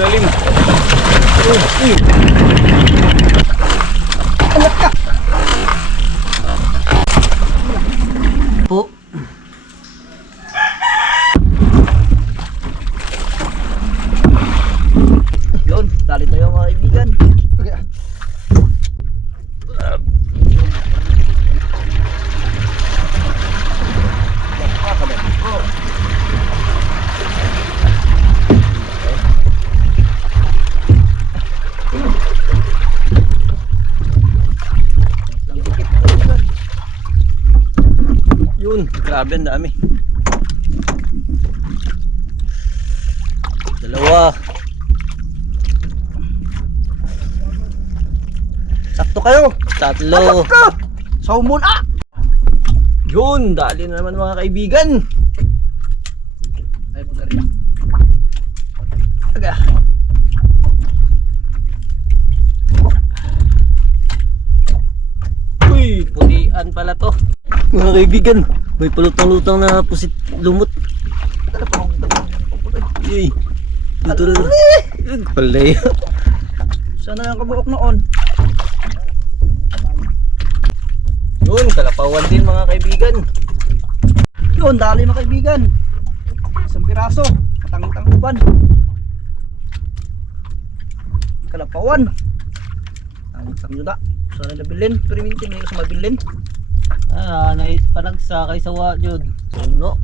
lalim. Anak ka! Po. Yun, dali tayo mga kaibigan. Okay. Yun, grabe ang dami. Dalawa. Sakto kayo. Tatlo. Sa umuna. Yun, dali na naman mga kaibigan. Ay, pagkariya. Aga. Uy, pulian pala to. Mga kaibigan, may palutang-lutang na pusit lumot. Yay. Dito na. Yun, palay. Sana yung kabuok noon. Yun, kalapawan din mga kaibigan. Yun, dali mga kaibigan. Isang piraso. Matangtang-uban. Kalapawan. Tangtang yun na. Sana nabilin. Pero minti may isa mabilin. Ah, nait panagsa kay sawa jud. Puno.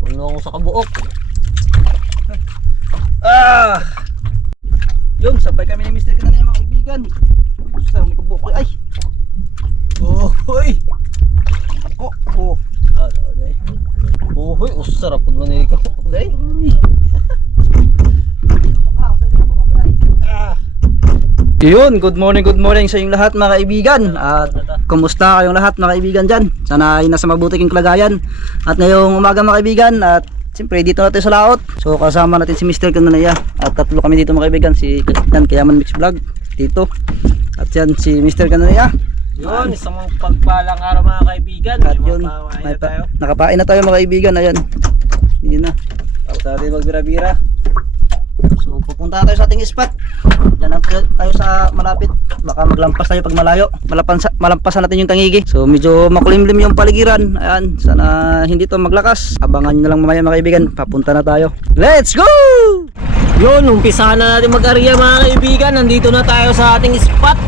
Puno ako sa kabuok. Ah! Yun, sabay kami ni Mr. Kananay mga kaibigan. Uy, gusto may kabuok. Ay! Oh, hoy. Oh, oh. Ah, okay. Oh, hoy, usarap pud man ni ko. Okay. Yun, good morning sa inyong lahat mga kaibigan. At kumusta kayong lahat mga kaibigan dyan? Sana ay nasa mabuti kayong kalagayan. At ngayong umaga mga kaibigan, at siyempre dito natin sa laot. So kasama natin si Mr. Kananaya. At tatlo kami dito mga kaibigan, si yan, Kayaman Mix Vlog dito. At yan si Mr. Kananaya. Yun, isang pagpalang araw mga kaibigan. At yun, tayo. nakapain na tayo mga kaibigan. Ayan, yun na. Tapos natin magbira-bira. So pupunta tayo sa ating spot. Yan tayo sa malapit. Baka maglampas tayo pag malayo. Malampasan natin yung Tangigi. So medyo makulimlim yung paligiran. Ayan, sana hindi to maglakas. Abangan nyo na lang mamaya mga kaibigan. Papunta na tayo. Let's go! Yun, umpisahan na natin mag-area mga kaibigan. Nandito na tayo sa ating spot.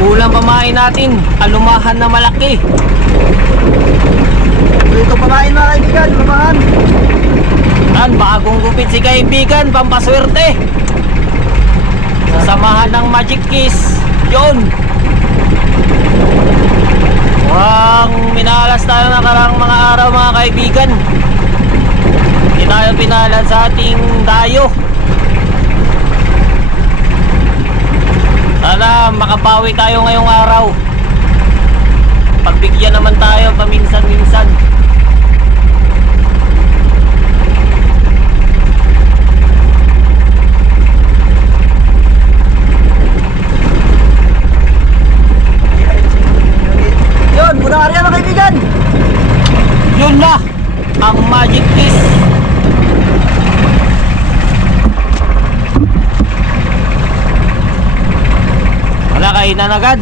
Kulang pamain natin. Alumahan na malaki. Dito pamain mga kaibigan. Lumahan. Yan, bagong gupit si kaibigan, pampaswerte. Samahan ng Magic Kiss. Yun. Mukhang minalas tayo nakarang mga araw mga kaibigan. Hindi tayo pinalan sa ating dayo. Sana makabawi tayo ngayong araw. Pagbigyan naman tayo paminsan-minsan. Yun, muna area mga kaibigan. Yun na ang Magic Kiss. Wala, kainan agad.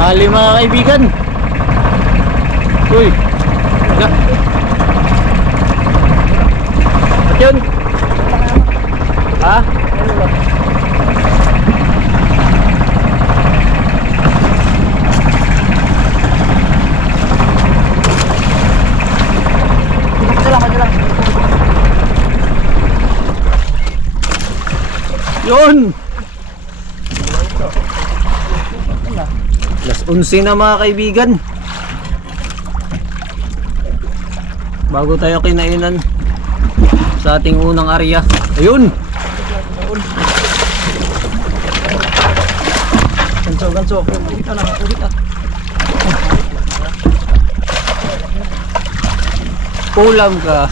Hali mga kaibigan. Uy, wala. At yun. Ha? Yun. Alas 11 na mga kaibigan. Bago tayo kinainan sa ating unang area. Ayun. Ganso. Ulit na. Ulam ka.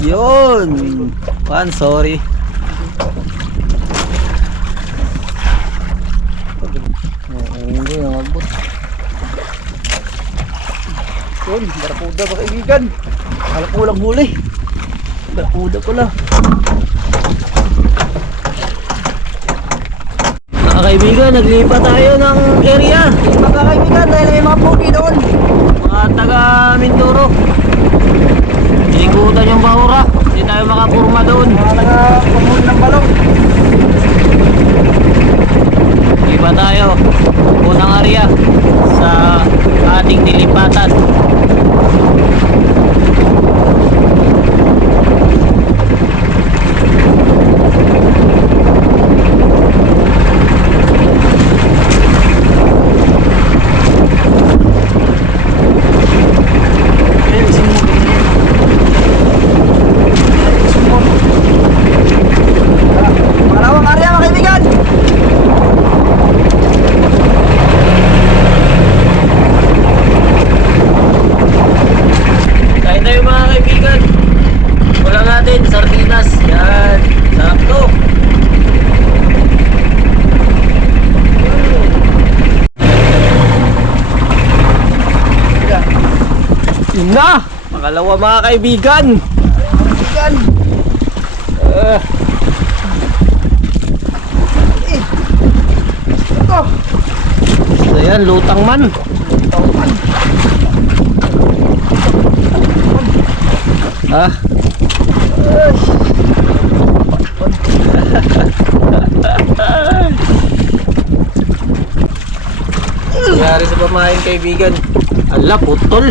Yun. Pan, sorry. Hindi, nangabot. Yun, barakuda mga kaibigan. Alam ko lang huli. Barakuda pala. Mga kaibigan, naglipat tayo ng area. Mga kaibigan, dahil may mga pugi doon. Mga taga Mindoro. Ikutan yung bahura. Hindi tayo makapurma doon. Mga nakapamun ng balong. Iba tayo. Unang area sa ating nilipatan. Pangalawang area mga kaibigan. Kain tayo mga kaibigan. Wala natin, sardinas. Yan, sakto. Yun na, pangalawa mga kaibigan. Kaibigan. Ito. Ayan, lutang man. Ah. Nangyari sa pamahin kaibigan. Ala, putol.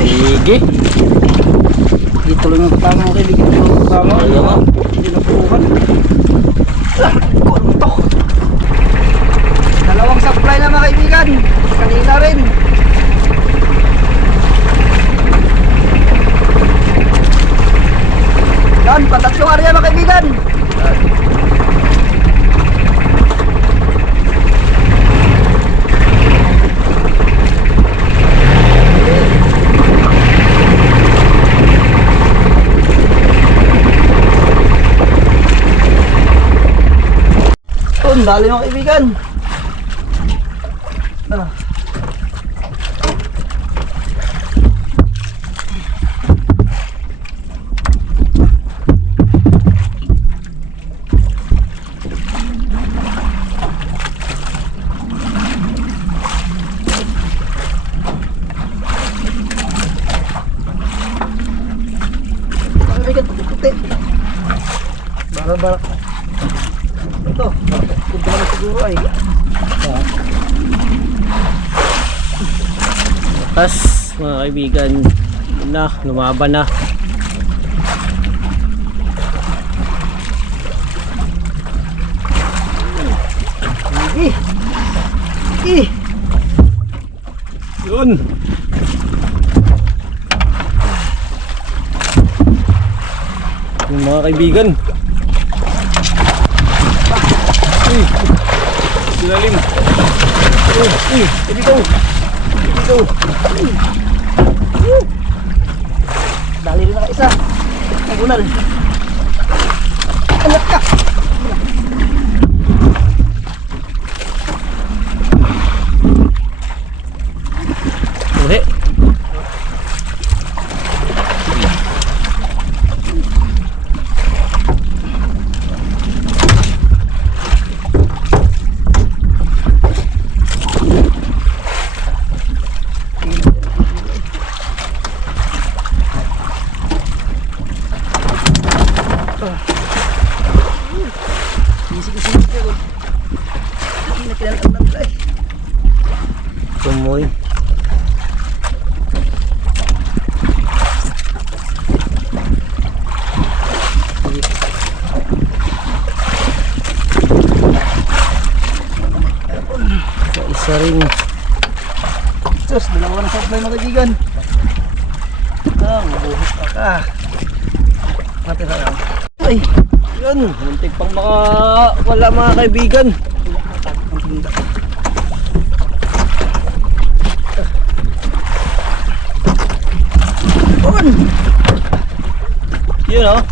Sige. Dito lang yung katama mga kaibigan. Dito lang yung katama. Ayaw mo. Hindi na puruhan. Kunto. Dalawang supply na mga kaibigan. Kanina rin. Yan, patatlong area mga kaibigan. Dali mga kaibigan. Kaibigan, puti. Bara-bara. Ito, kung naman siguro ay Tapos mga kaibigan, yun na, lumaban na. Yun. Yung mga kaibigan. Uy, silalim. Uy, here we go. Here we go. dali rin na isa. Nagunan. Anak ka. Uli. Tumoy. Isa rin. Sus, dalawa na supply mga kaibigan. Mabuhos pa ka. Mati sa lang. Ay, yun. Muntik pang wala mga kaibigan. On! Yun oh.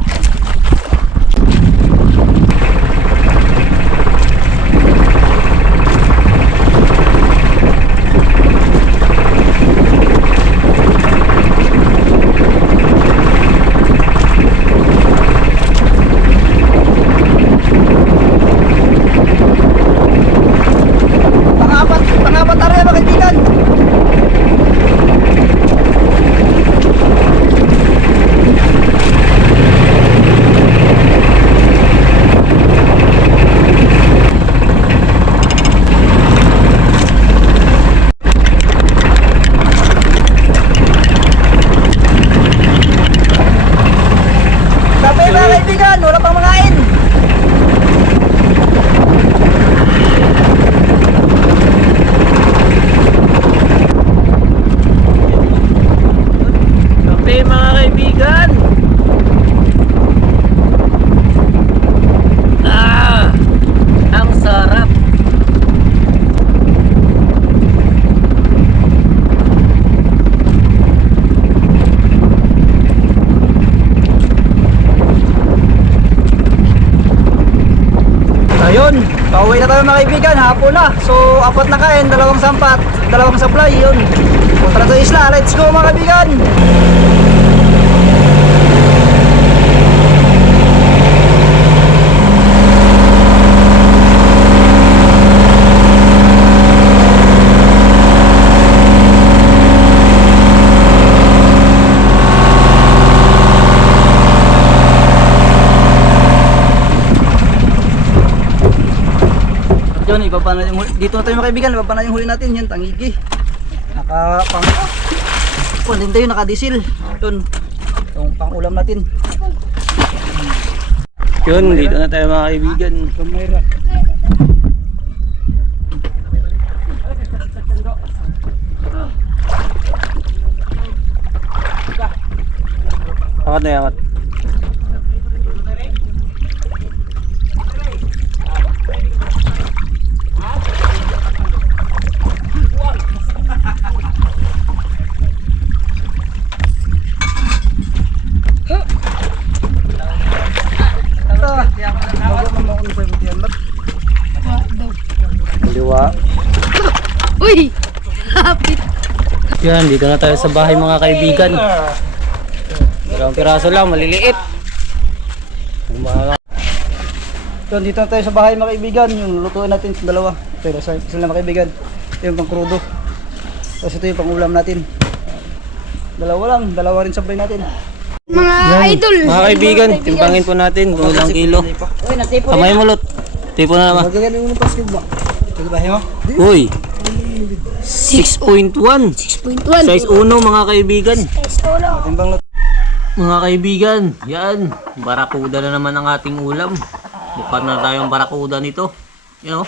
Pangapat area mga kaibigan. Kape mga kaibigan, wala pang mangain. Kape mga kaibigan. Ang sarap. Ayun, pauwi na tayo mga kaibigan, hapon na. So, 4 na kain, 2 sampat, 2 supply, yun. Punta na sa isla, let's go mga kaibigan. Yun, ibaba na yung huli. Dito na tayo mga kaibigan, ibaba na yung huli natin. Yan, tangigi. Nakapang... Din tayo, nakadisil. Yun, yung pang ulam natin. Yun, dito na tayo mga kaibigan. Kamera. Angat na angat. Kaliwa. Uy! Hapit! Yan, dito na tayo sa bahay mga kaibigan. Dalawang piraso lang, maliliit. Yun, dito na tayo sa bahay mga kaibigan. Yung lutuin natin sa dalawa. Pero isa lang mga kaibigan. Ito yung pang crudo. Tapos ito yung pang ulam natin. Dalawa lang, dalawa rin sabay natin. Mga idol! Mga kaibigan, timbangin po natin kung ilang kilo. Uy, natipo Kamay mo lot. Tipo na naman. Magagaling mo ng basket ba? Sa bahay mo? Uy! 6.1 6.1. Size 1 mga kaibigan. Timbang lot. Mga kaibigan, yan. Barakuda na naman ang ating ulam. Mukha na tayong barakuda nito. You know?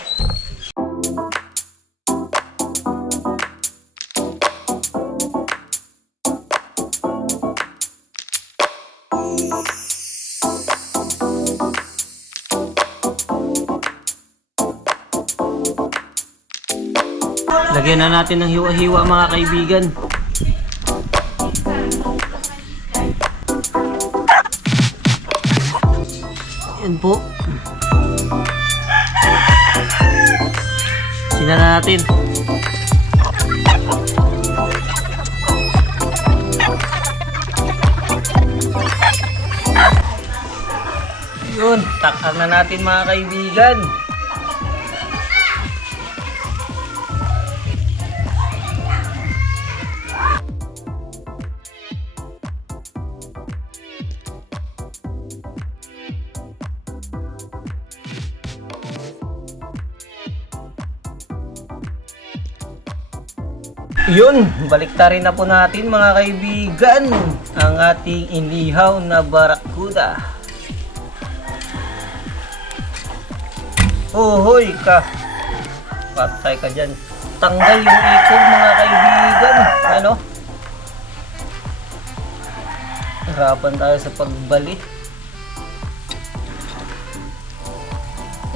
Lagyan na natin ng hiwa-hiwa mga kaibigan. Yan po. Sina na natin. Yun, takang na natin mga kaibigan. Yun, baliktarin na po natin mga kaibigan ang ating inihaw na barakuda. Hoy ka, patay ka dyan. Tanggal yung ikog mga kaibigan. Ano? Harapan tayo sa pagbalik.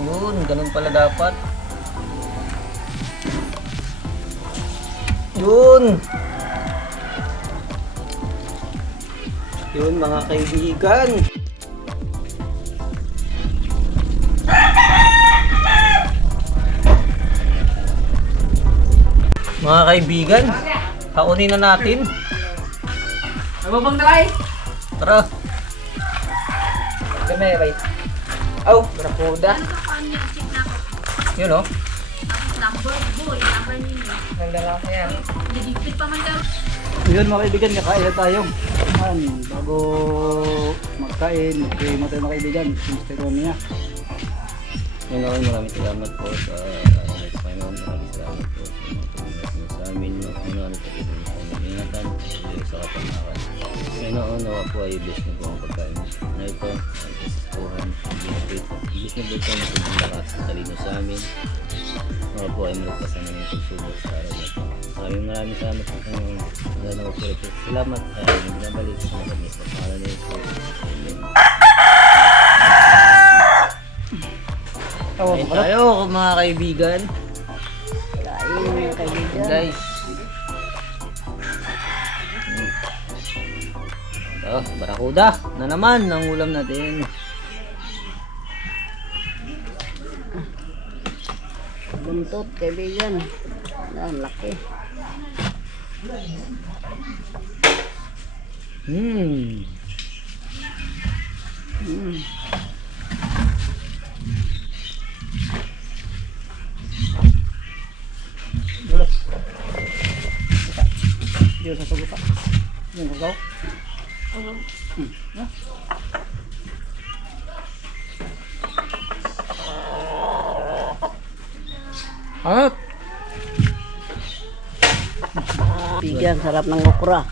Yun, ganun pala dapat. Yun. Yun mga kaibigan. Mga kaibigan, kaunin na natin. Nababang tayo. Tara. Kami, wait. Oh, Barakuda. Yun o. yun mga kaibigan, kakain na tayo. Man, bago magkain, mag-pray mo tayo mga kaibigan. Kumusta ko niya? Ngayon, maraming salamat po sa Panginoon. Maraming salamat po sa mga pagkakas sa amin. Panginoon, ipagkita niyo po ng ingatan sa kapanakan. Ngayon, nawa po ay bless niyo po ang pagkain na ito. Ang kasistuhan, bless niyo po ang pagkakas sa talino sa amin. Nawa po ay malagpasan ng inyong pagsubok sa araw na ito. Maraming salamat po Panginoon. Nawa po rin po salamat ay nagbabalik sa mga kanyas na pangalan na ito. Amen. Kain tayo mga kaibigan. Kain mga kaibigan. Guys. Ito, barakuda na naman ang ulam natin. Buntot kaibigan. Ang laki. Dito sa sagupa. Yung kagaw. At Kaibigan, sarap ng okra.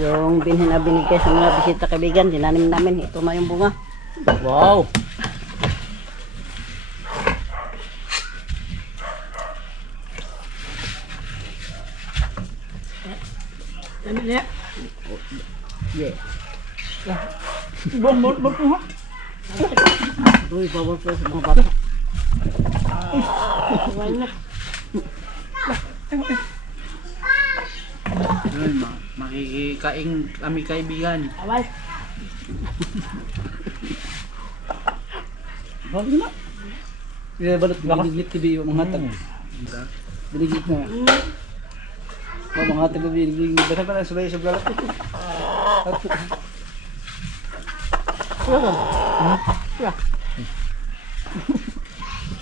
Yung binhin na binigay sa mga bisita kaibigan, dinanim namin. Ito na yung bunga. wow. Dami niya. Yeah. Bong mo ha. Uy, bawal po sa mga bata. Wala na. Yun, makikikain kami kaibigan. Awal. Bakit na? Kaya balot binigit tibi yung mga hatag. Binigit na. Mga hatag na binigit. Basta pa lang sulay sa galat.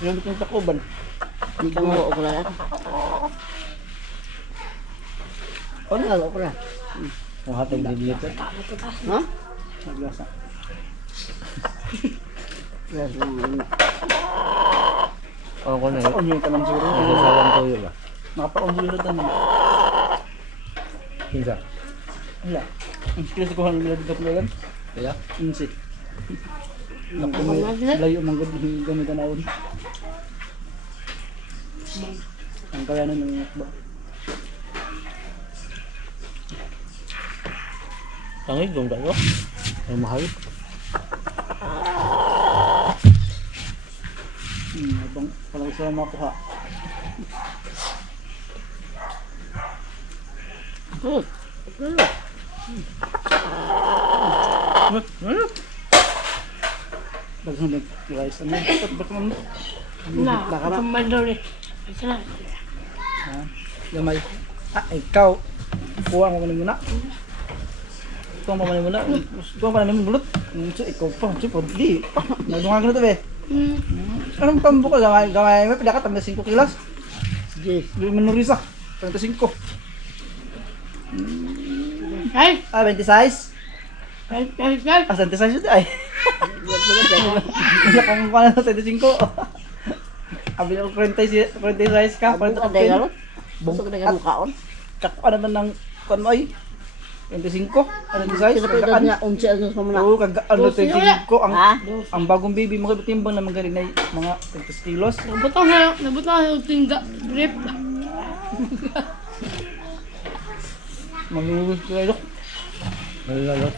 Yung bitong takuban. Hindi ka mo okra yan. Ano nga okra? Mga hatag na binigit. Ha? Naglasa. Yes, Ako na yun. Nakapaon yung tanong siguro. Nagsasalang toyo ba? Nakapaon siguro tanong. Hinsa. Wala. Ang sikreto ko hanong nila dito pulagan. Kaya? Insi. Naku may layo mang gamit na naon. Ang kayanan ng ba. Tangig dong tayo. Ay mahal. Abang pala ko sila makuha. Daghang din guys. Ano ba't mo? baka na. Ha? Gamay. Ah, ikaw. Kuha mo man muna. Kuha mo man muna. Kuha pa namin bulot. Ikaw pa. Sipo, di. Nagdungan ko na to be. Anong tambo ko? Gamay mo. Pila ka tanda 5 kilos. Yes. Menurisa. 35. Ay! Ah, 26. Ay! Ah, 26 yun ay. Wala kang kuha na 35. Abi ko 46 ka. Buka na yung galot. Busog na yung kaon. Kakuha naman ng kuha mo ay. 25. Ano 26? Pinapitan niya 11 anos pa muna. Oo, ano 25 ko. Ha? Ang bagong baby mo kayo timbang naman galing na mga 20 kilos. Nabutaw na yung tingga. Grip. Manlulus ko kayo. Malalot.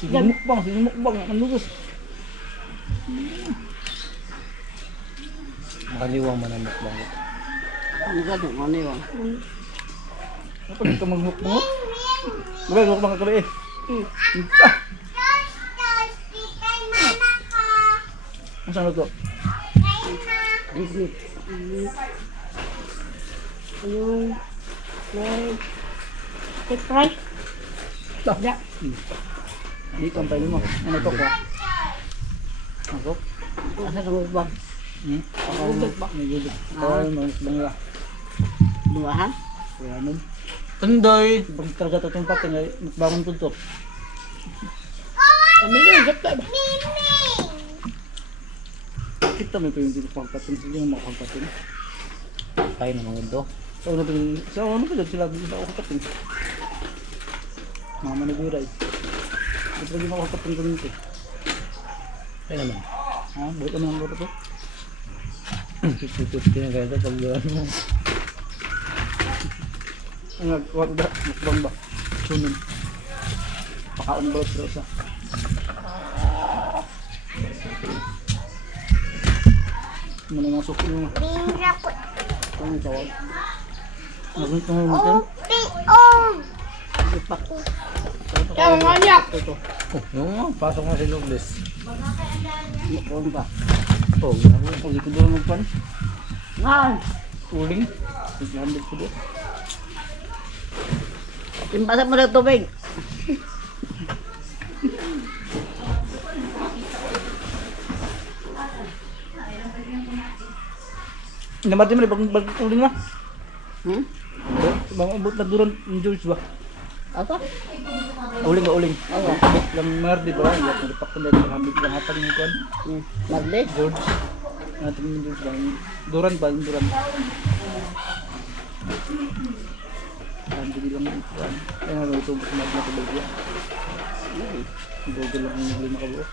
Sige mukbang. Manlulus. Makaliwang man ang mukbang. Ano ka doon? Ano yun? Kapag ka magmukbang. Bagay, mukbang ka kali eh. Ang saan ito? Isn't. Yung may tip fry. Ya. Dito ang pwede mo. Ano ito ko? Ako? Asa sa mga bang? Gubit ba? May gubit. Oo, mas bangla. Dumahan? Kaya nun. Tundoy! Pag talaga ito itong pati, bangon tuntok. Kami yung gata ba? Kita may pa yung dito pagpatin. Hindi mo makapagpatin. Tayo naman ito. Sa ano pa dyan sila dito ako kapatin. Mga manibiray. Dito lagi ako kapatin ko nito. Tayo naman. Ha? Buhat ano ang to? 50-50 na kayo ito pag ano. Ang nagkuhat ba? Mukbang ba? Sunan. Pakaon ba ito sa? Ano nga suki mo? Ang tawag. Ano ito mo natin? Ipak. Kaya mga niya. Ito. Oh, yung pasok na si Loveless. Mukbang ba? Oh, Uli ko doon magpan. Ngal! Uling. Naglandit ko doon. Timpasan mo ng tubig. Namati mo rin bag uling na. Hmm? Bang abot na duran yung George ba? Apa? Uling ba uling? Oo. Lang mardi ba? Yung nalipak ko na yung hamid lang hatag ng kuwan. Marli? George. Natin yung George ba? Duran ba? Yung duran. Hindi lang yung kuwan. Kaya nga ito mas na tubig yan. Google lang yung lima kabuo.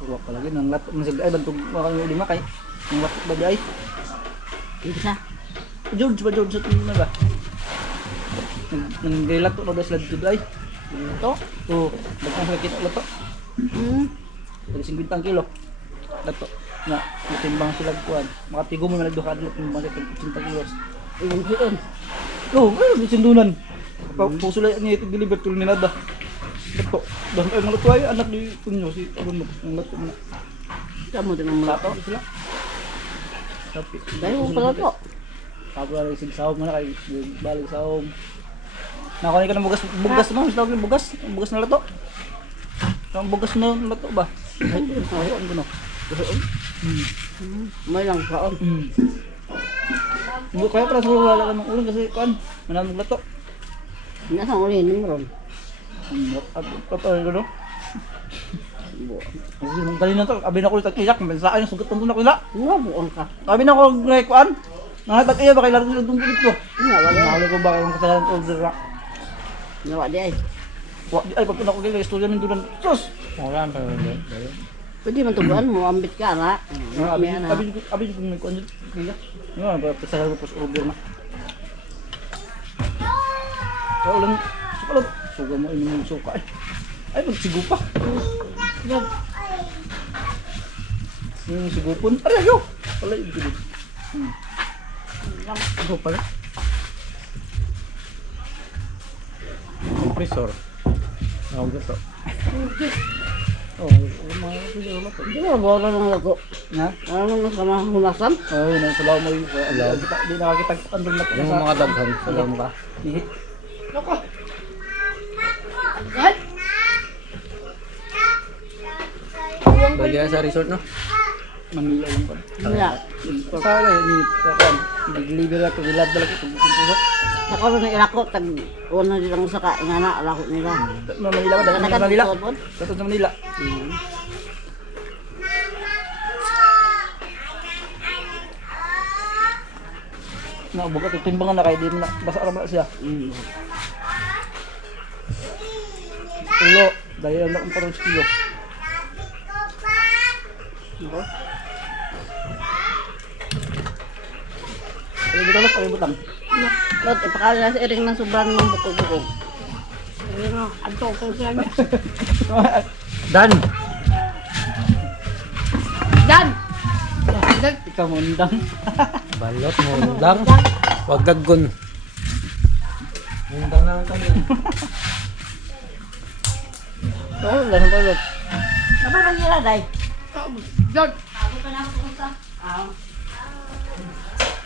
Huwag pa lagi. Nang lato. Ay, bantog makang yung lima kay. Nang lato ba di ay? Isa. George ba? George sa tingin na ba? Nang lato na ba sila dito ay? Ito? Oo. Bagkang sa kita lato. Hmm. Dari 50 kilo. Lato. Na, matimbang sila kuwan. Makatigo mo na nagduha dito ng mga 50 kilos. Ilang siyon. Oo, ay, sindunan. Puso lang niya ito deliver tuloy nila da. Lato. Dahil ay mga lato ay anak ni Kunyo si Arun mo. Ang lato na. Kamu din ang Lato mga. sila. Sapi. Dahil mo pala to. Tapos wala yung sahog mo na kay balik sahog. Nakuha ka ng bugas mo, tawag yung bugas. Ang bugas na lato. Ang bugas na lato ba? Ay, ano ko no? May lang kaon. Hindi kaya para sa wala ka ng uling kasi kuan, manamog lato. Nasa uli ni Ron. At ano no? Yung kanina to, abi na ko tag-iyak, sa akin sugat nandun ako ila. Nga buong ka. Abi na ko ngay kuan. Nangatag-iya ba kay laro nila dungkit ko? Nga wala. Mahali ko ba kung kasalanan order na? Nga di ay. Ay, pagpunta ko kay istorya ng dulan. Sus! wala pa rin. Pwede man tubuan mo, ambit ka na. Abi ko may kuan dito. Kaya. Nga, ba kasalanan ko sa order na. Kaya ulang, sukalot. Suga mo inom yung suka eh. Ay, magsigo pa. Yung sigupon. Aray, ayaw! Wala yung sigupon. Ito pala. Compressor. Nawag ito. Oh, mga pwede ulit. Hindi mo bola ng lago. Ha? Ano nang nasama humasan? Oo, yun ang salaw mo yung alaw. Di nakakitag-andun na Yung mga daghan, salam ka. Ihit. Loko. Agad? Bagay sa resort no? Manila lang pa. Wala. Pasala yun, kapan. Deliver ako, dilabdala ko. Ako rin ang ilako, tag una nilang saka, nga na, alako nila. Manila ba? Dagan sa Manila. Dagan sa Manila. Buka ito timbangan na kayo, di mo na basa ramal siya. Ulo, dahil ang lakong parang kilo. Ako? Ay, butang lang, ay, butang. Lot, ipakala na si Ering ng sobrang ng bukog-bukog. Ano, ato ko sila. Dan! Dan! Dan! Ikaw mo undang. Balot mo lang. Huwag gaggon. Mundang na kami. Oo, lahat pa ulit. Kapag ang hira, day. Dan. Ako pa na ako pumunta.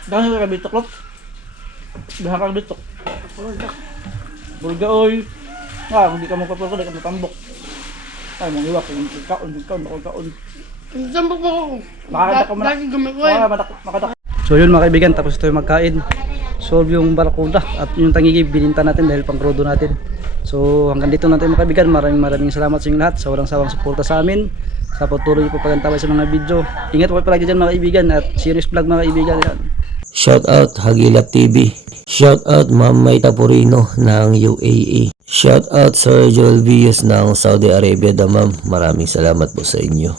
Dahil ka kabitok, Lop. Dahil ka kabitok. Bulga, oy. Hindi ka magpapulga, hindi ka matambok. Ay, mong iwak, kaon. Sambok mo ako. Makakita ko muna. Lagi gamit ko eh. Makadak. So yun mga kaibigan, tapos tayo magkain. Solve yung barakuda at yung tangigi bininta natin dahil pang crudo natin. So hanggang dito natin mga kaibigan, maraming salamat sa inyong lahat sa walang sawang suporta sa amin. Sa patuloy po pagantaway sa mga video. Ingat po palagi dyan mga kaibigan at serious vlog mga kaibigan. Yan. Shout out Hagilap TV. Shout out Ma'am May Tapurino ng UAE. Shout out Sir Joel Villas ng Saudi Arabia Damam. Maraming salamat po sa inyo.